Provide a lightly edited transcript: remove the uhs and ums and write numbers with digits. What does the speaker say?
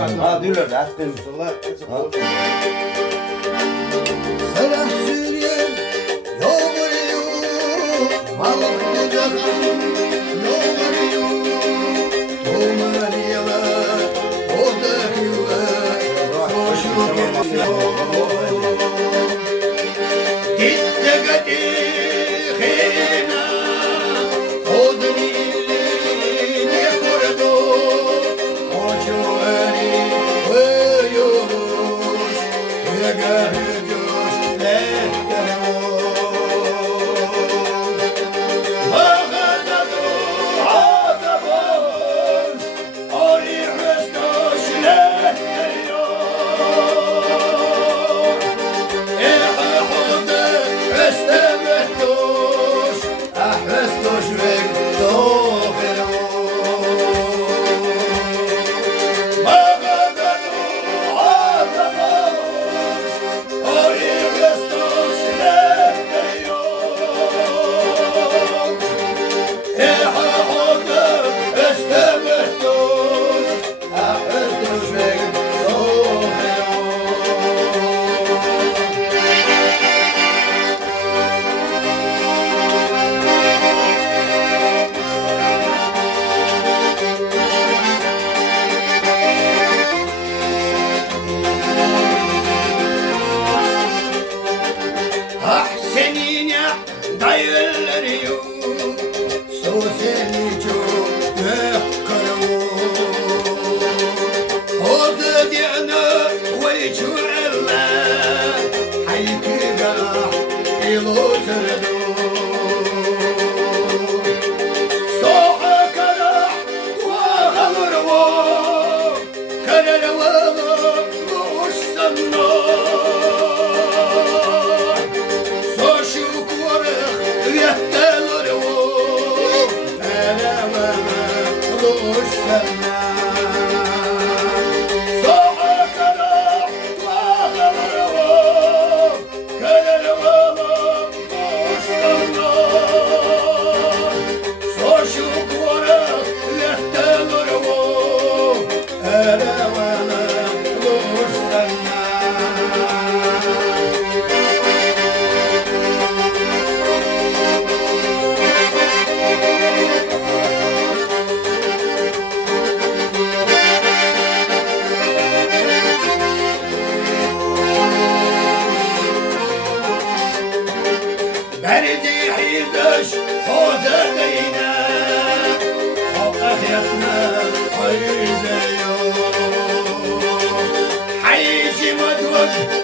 Ha diyorlar da attım. Selam sürüyor, yağmur malım kucağım, yağmur Tomariyalar, odakıyorlar, koşuyor Gitti gadihina, odinine kurdu, koçuvari uyuyoruz, uyuyoruz, dayıları sosyal çok karavu Oda diyana ve çuella haykıra ilozerdo Soğa kara tuağalırvo kararava boşsanlar برزي حيدش خوزتينا وقهيتنا حيزيو حيشي مدود